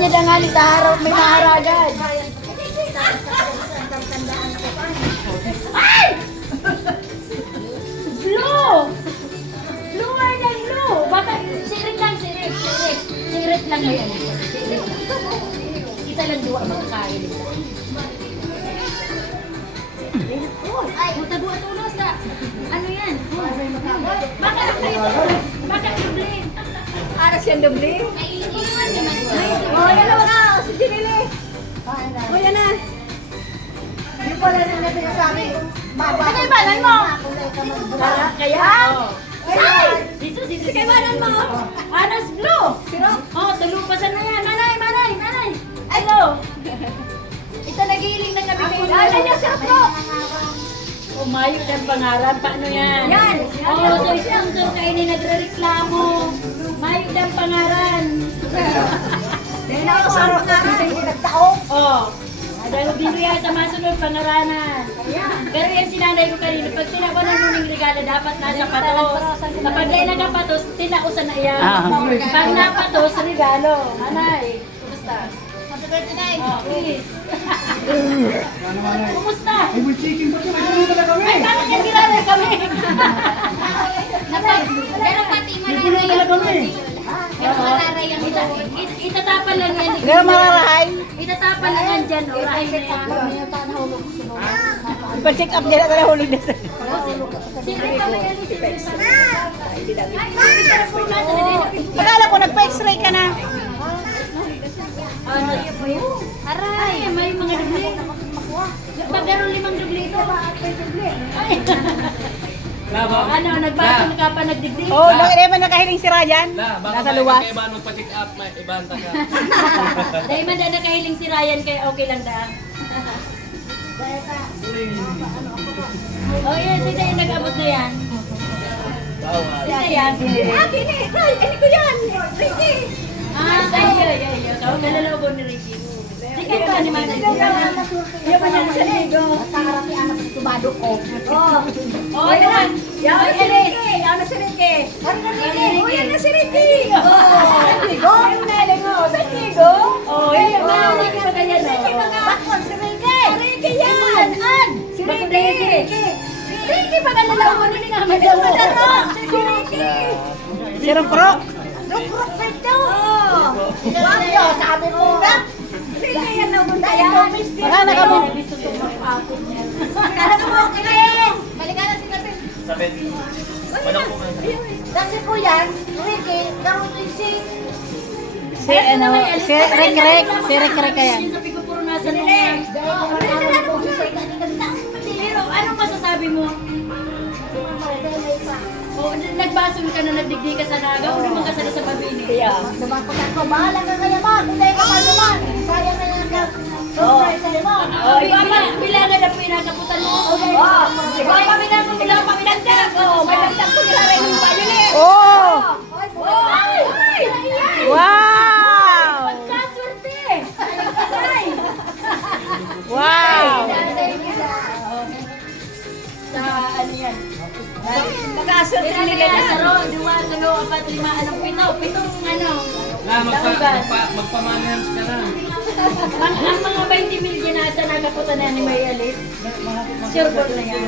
niya na nga nitaharap, may maharagad. Ay! Blue! Bluer than blue! Baka, sirit lang, sirit. Sirit lang ba yan? Sirit lang. Kita lang dua makakain. Ay, buta-buta tulos na. Ano yan? Baka doble. Aras yan doble. Oh, yan na wala. Si Jinili. O yan na. Hindi pala na natin sabi. Ano yung balan mo? Kaya? Ay! Dito, kay balan mo. Anas blue. Oh, talupasan na yan. Manay. Hello. Ito nagiling na kami kayo. Ano niya siya po? Umayo ng pangarap. Paano yan? Yan. Oh, so sponsor kayo ni nagre-reklamo. Mayo ng pangaran. Dahil ako sa pangaran. Hindi nagtaong. Oh. Dahil binuya sa masunod pangaranan. Pero yan sinanay ko kanina, pag tinakunan mo ng regalo, dapat nasa patos. Kapag ay nakapatos, tinausan na yan. Pag napatos, regalo. Anay, kumusta? Oh, please. Kumusta? Ay, may chicken pa siya. May talaga kami. Ay, bakit yan ginamit kami? Pero pati May pulo talaga kami. Itatapal lang yan. Pero mararahay. Itatapal lang yan dyan. Urahay na yan. Ipa-check up nila na hulog na sa... Siyempre pa may yan. Akala ko nagpa-x-ray ka na. Ano yun po yan? Aray, may mga dubli. Pagkaroon 5 dubli ito. Ay. Ano, nagbasa ka pa nagdibli? Oo, naman nakahiling si Ryan. Nasa luwas. Kaya ba magpa-check up, may ibanta ka. Dahil man na nakahiling si Ryan, kaya okay lang da. Oh, yan, sisa yung nag-abot na yan. Sisa yan. Kini, Ray, ini ko yan. Ricky. Ay. Kau nalalaw ni Ricky. Sige ka ni Manny. Iyo pa niya sa ligo. Nakaharap ni anak ng tubado ko. Oh, yan. Yan si Ricky. Yan si Ricky. Oh, yan na si Ricky. Ligo. Ligo. Sa ligo. Oh, yan. Ricky pa ganyan. Bakon si Ricky. Ricky yan. Si Ricky. Ricky pa nalalaw mo ni nga madalo. Si Ricky. Si Rokro. Rokro pa ito. Wapyo, sabi mo ba? Ricky yan na punta yan. Makana ka mo. Makana ka mo. Balikan na si Kapit. Sabi, walang pumunta. Kasi po yan, Ricky, karoon Si ano, si Rek. Si Rek kaya. Sabi ko puro nasa nila. Pero anong masasabi mo? Oh, nagbasol ka na, nagdigdi ka sa naga, o naman ka sana sa mabini. Kaya. Lumakutan ko, bahala ka kaya man. Hindi ka man naman. Kaya na yan ka. Surprise na naman. Oh, bilangan na po yung nakaputan mo. Ikaw kami na, bilang kami nagdag. Oh, may nagdag ko nila rin yung payulit. Oh! Ay! Wow! Magkaswerte! Ay! Wow! Sa ano yan? Mag-aserte Nila na sa ro, 2, 3, 4, 5, anong pitong ano. Magpamanhans ka na. Ang mga 20 million na sa nagaputan na ni Maria Liz, sure ball na yan.